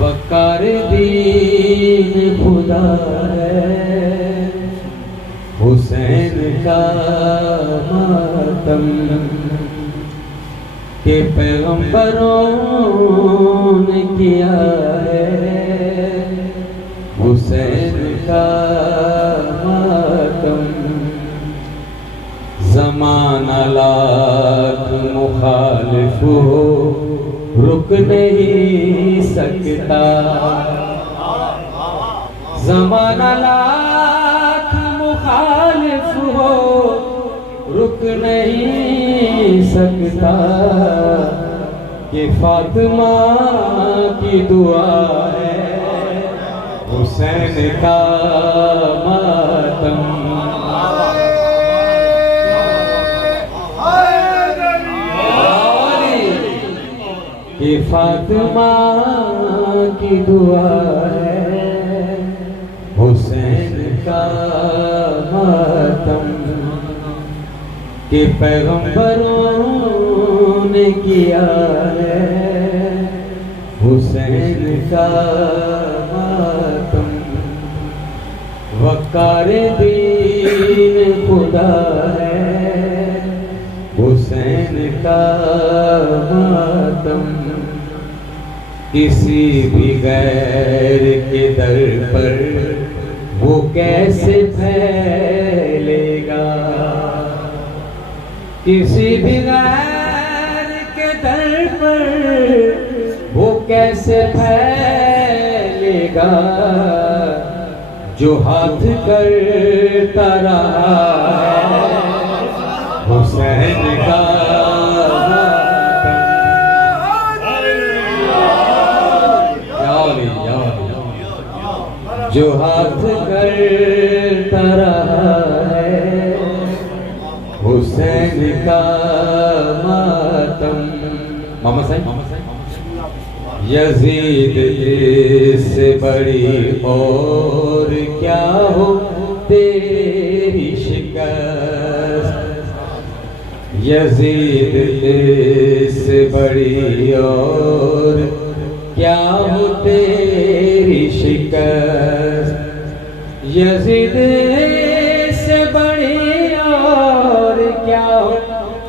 वकार दीन खुदा है, हुसैन का मातम के पैगंबरों ने किया है, हुसैन का मातम। ज़माना लाख मुखालिफ हो रुक नहीं सकता, ज़माना लाख मुखालिफ हो रुक नहीं सकता, कि फातिमा की दुआ है हुसैन का मातम। कि फातिमा की दुआ है हुसैन का मातम, कि पैगंबरों ने किया है हुसैन का मातम। वकार दीन खुदा है, हुसैन का मातम। किसी भी गैर के दर पर वो कैसे फैलेगा, किसी भी गैर के दर पर वो कैसे फैलेगा, जो हाथ करता रहा है हुसैन का जो हाथ करता रहा है हुसैन का मातम। मोहम्मद साहब, यजीद से बड़ी और क्या हो तेरी शिकस्त, यजीद से बड़ी और क्या हो तेरी शिकस्त, यजीद से बड़ी और क्या हो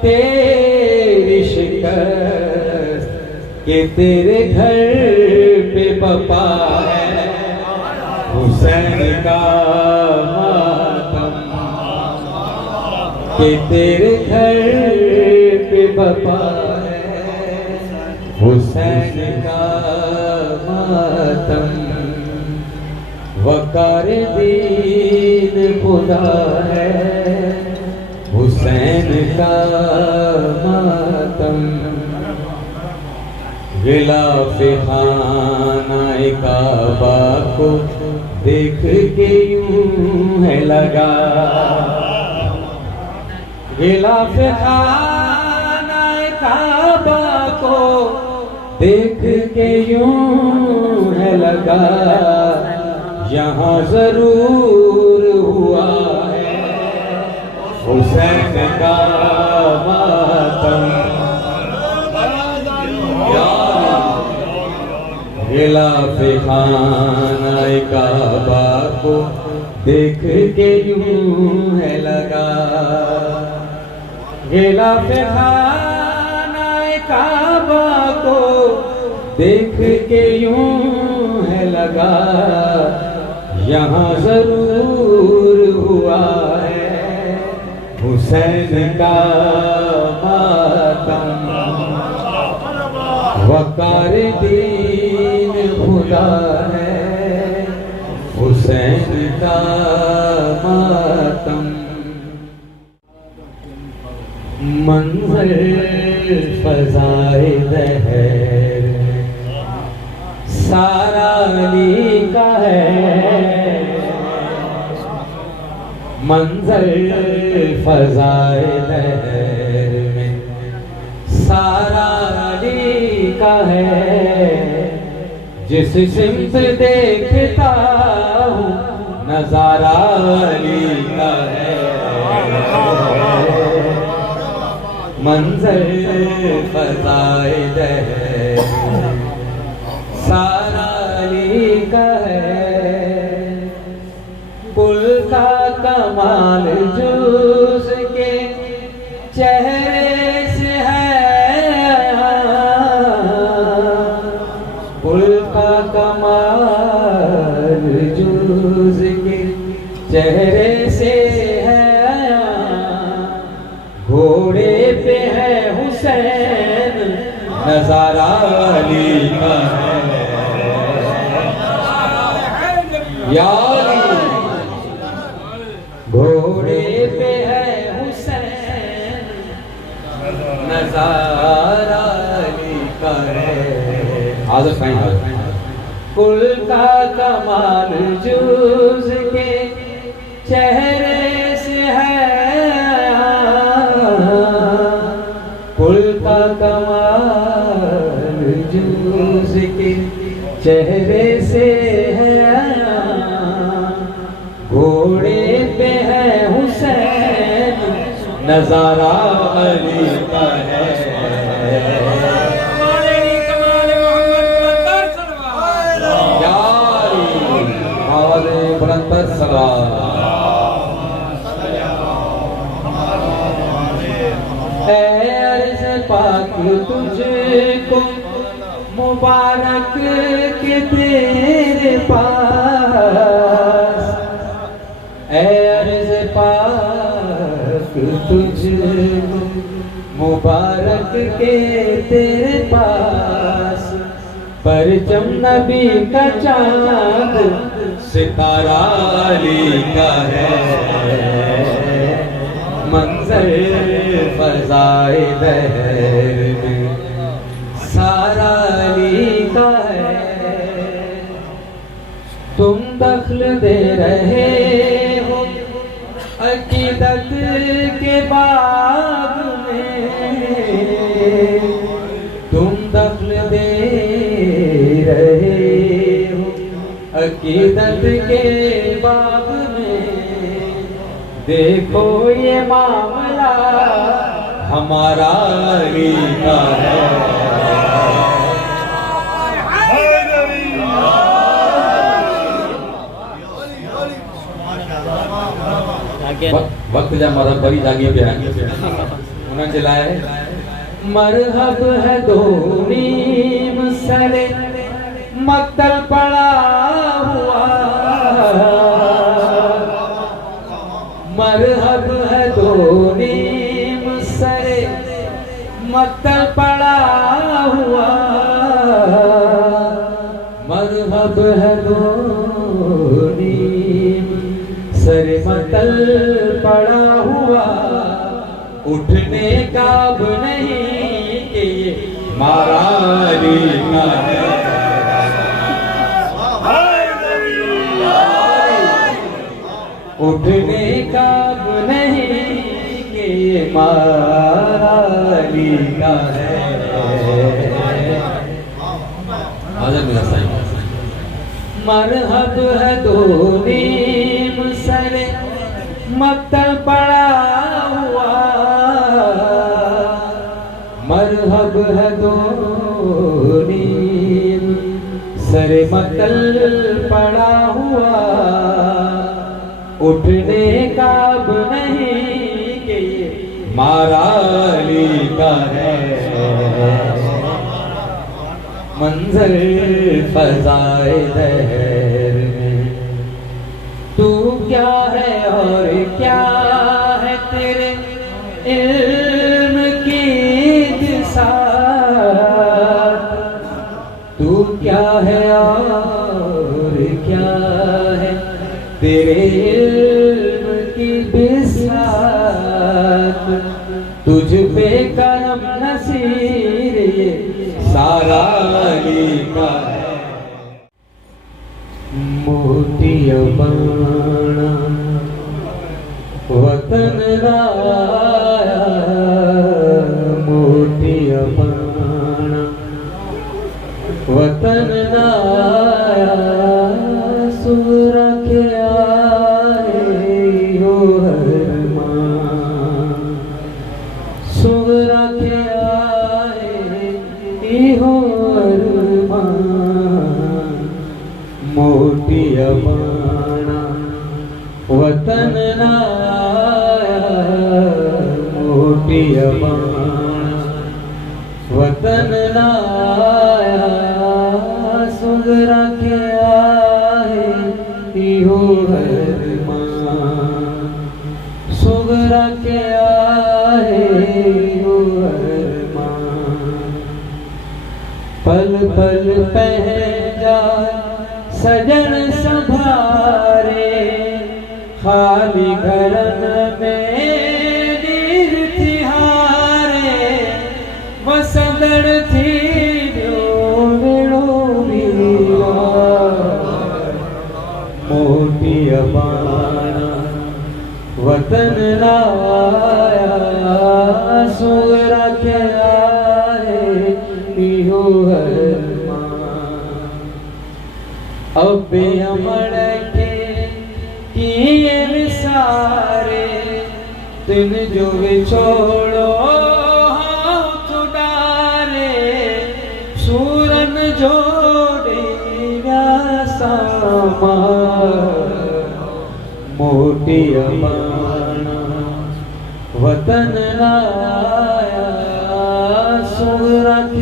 तेरी शिकस्त, कि तेरे घर पे बपा है हुसैन का मातम, कि तेरे घर पे बपा है हुसैन का मातम। वकार दीन खुदा है हुसैन का मातम। गिलाफ खानाए काबा को देख के यूं है लगा, गिलाफ खानाए काबा को देख के यूं है लगा, यहाँ जरूर हुआ है हुसैन का मातम। गिलाफ खानाए काबा को देख के यूं है लगा, गिलाफ खानाए काबा को देख के यूं है लगा, यहाँ जरूर हुआ है हुसैन का मातम। वकार दीन खुदा है हुसैन का मातम। मंजर फज़ाए दहर सारा अली का है, मंजर फज़ाए दहर में सारा अली का है, जिस सिमत देखता हूँ नजारा अली का है। मंजर फज़ाए दहर सारा चेहरे से है आया, घोड़े पे है हुसैन, नजारा अली का है। या घोड़े पे है हुसैन, नजारा अली का है। हाज़िर साईं हाज़िर। कुल का कमाल जूझ के चेहरे से है, कुल का कमाल जूझ के चेहरे से है, घोड़े पे है हुसैन, नजारा अली का है। अर्ज़ पाक तुझको मुबारक के तेरे पास, अर्ज़ पाक तुझको मुबारक के तेरे पास, परचम नबी का चांद सितारा अली का है, मंजर फज़ाए दहर में सारा अली का है। तुम दखल दे रहे हो अकीदत के बाग में, तुम दखल दे रहे हो अकीदत के बाग में, देखो ये मामला हमारा अली का है। वक्त जा मरहब बड़ी जागी पे उन्हें चलाए। मरहब है दो नीम सरे मक्तल पड़ा हुआ, मरहब है दो नीम सरे मक्तल पड़ा हुआ, मरहब है दो नीम सरे मक्तल पड़ा हुआ, उठने का अब नहीं कि ये मारा अली का है। उठने का अब नहीं कि ये मारा अली का है। मरहब है दो नीम सरे मक्तल पड़ा हुआ, मरहब है दो नीम सरे मक्तल पड़ा हुआ, उठने का अब नहीं कि ये मारा अली का है, मंजर फज़ाए दहर में। तू क्या है और क्या है तेरे इल्म की दिसात, तू क्या है और क्या है तेरे इल्म की बिसात, तुझ पे करम नसीर ये सारा अली का है। मोतिया बाणा वतन लाया, मोतिया बाणा वतन लाया, सुरख आए हो हर मां, सुरख आए हो हर मां, मोतिया बाणा वतन लाया, मोतिया बाणा वतन लाया, सुन रखे आए हो हर मां। पल पल पह जा सजन संभारे, खाली घरन में दीर थी हारे, वसंदड़ थी मोटी अबाना वतन लाया, सूरा के आए निहो अब अमर के किए विसारे, तिन जो छोड़ो हाथ डारे, सूरन जोड़े सामा मोटी अमाना वतन लाया, सूरत